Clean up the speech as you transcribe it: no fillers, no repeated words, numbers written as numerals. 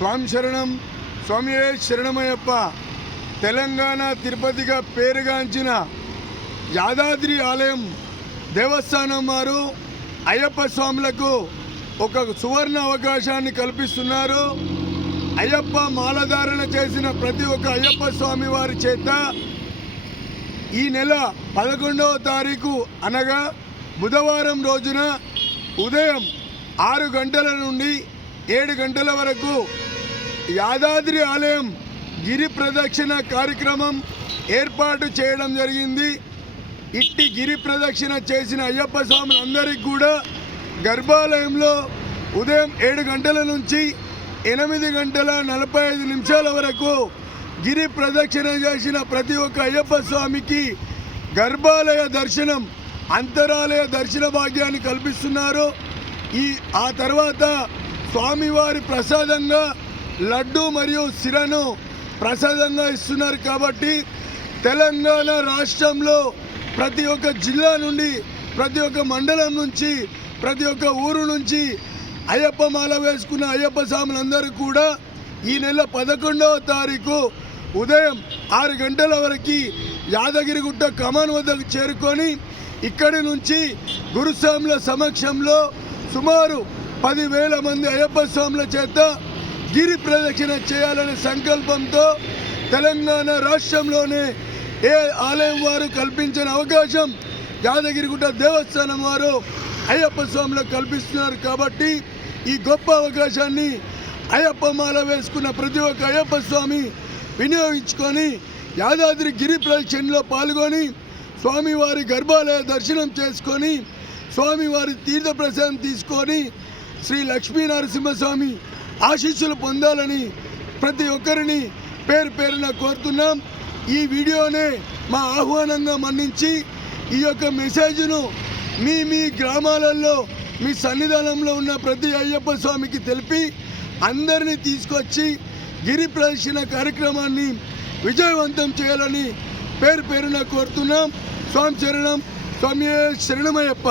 స్వామి శరణం స్వామియే శరణమయ్యప్ప. తెలంగాణ తిరుపతిగా పేరుగాంచిన యాదాద్రి ఆలయం దేవస్థానం వారు అయ్యప్ప స్వాములకు ఒక సువర్ణ అవకాశాన్ని కల్పిస్తున్నారు. అయ్యప్ప మాలధారణ చేసిన ప్రతి ఒక్క అయ్యప్ప స్వామి వారి చేత ఈ నెల 11వ తారీఖు అనగా బుధవారం రోజున ఉదయం 6 గంటల నుండి 7 గంటల వరకు యాదాద్రి ఆలయం గిరి ప్రదక్షిణ కార్యక్రమం ఏర్పాటు చేయడం జరిగింది. ఇట్టి గిరి ప్రదక్షిణ చేసిన అయ్యప్ప స్వాములందరికీ కూడా గర్భాలయంలో ఉదయం 7 గంటల నుంచి 8 గంటల 45 నిమిషాల వరకు గిరి ప్రదక్షిణ చేసిన ప్రతి ఒక్క అయ్యప్ప స్వామికి గర్భాలయ దర్శనం, అంతరాలయ దర్శన భాగ్యాన్ని కల్పిస్తున్నారు. ఆ తర్వాత స్వామివారి ప్రసాదంగా లడ్డు మరియు సిరను ప్రసాదంగా ఇస్తున్నారు. కాబట్టి తెలంగాణ రాష్ట్రంలో ప్రతి ఒక్క జిల్లా నుండి, ప్రతి ఒక్క మండలం నుంచి, ప్రతి ఒక్క ఊరు నుంచి అయ్యప్ప మాల వేసుకున్న అయ్యప్ప స్వాములందరూ కూడా ఈ నెల 11వ తారీఖు ఉదయం 6 గంటల వరకు యాదగిరిగుట్ట కమాన్ వద్దకు చేరుకొని ఇక్కడి నుంచి గురుస్వాముల సమక్షంలో సుమారు 10,000 మంది అయ్యప్ప స్వాముల చేత గిరి ప్రదక్షిణ చేయాలనే సంకల్పంతో తెలంగాణ రాష్ట్రంలోనే ఏ ఆలయం వారు కల్పించిన అవకాశం యాదగిరిగుట్ట దేవస్థానం వారు అయ్యప్ప స్వాములకు కల్పిస్తున్నారు. కాబట్టి ఈ గొప్ప అవకాశాన్ని అయ్యప్ప మాల వేసుకున్న ప్రతి ఒక్క అయ్యప్ప స్వామి వినియోగించుకొని యాదాద్రి గిరి ప్రదక్షిణలో పాల్గొని స్వామివారి గర్భాలయ దర్శనం చేసుకొని స్వామివారి తీర్థప్రసాదం తీసుకొని శ్రీ లక్ష్మీ నరసింహస్వామి ఆశీస్సులు పొందాలని ప్రతి ఒక్కరిని పేరు పేరున కోరుతున్నాం. ఈ వీడియోనే మా ఆహ్వానంగా మన్నించి ఈ యొక్క మెసేజ్ను మీ గ్రామాలలో మీ సన్నిధానంలో ఉన్న ప్రతి అయ్యప్ప స్వామికి తెలిపి అందరినీ తీసుకొచ్చి గిరి ప్రదక్షిణ కార్యక్రమాన్ని విజయవంతం చేయాలని పేరు పేరున కోరుతున్నాం. స్వామి శరణం స్వామి శరణమయ్యప్ప.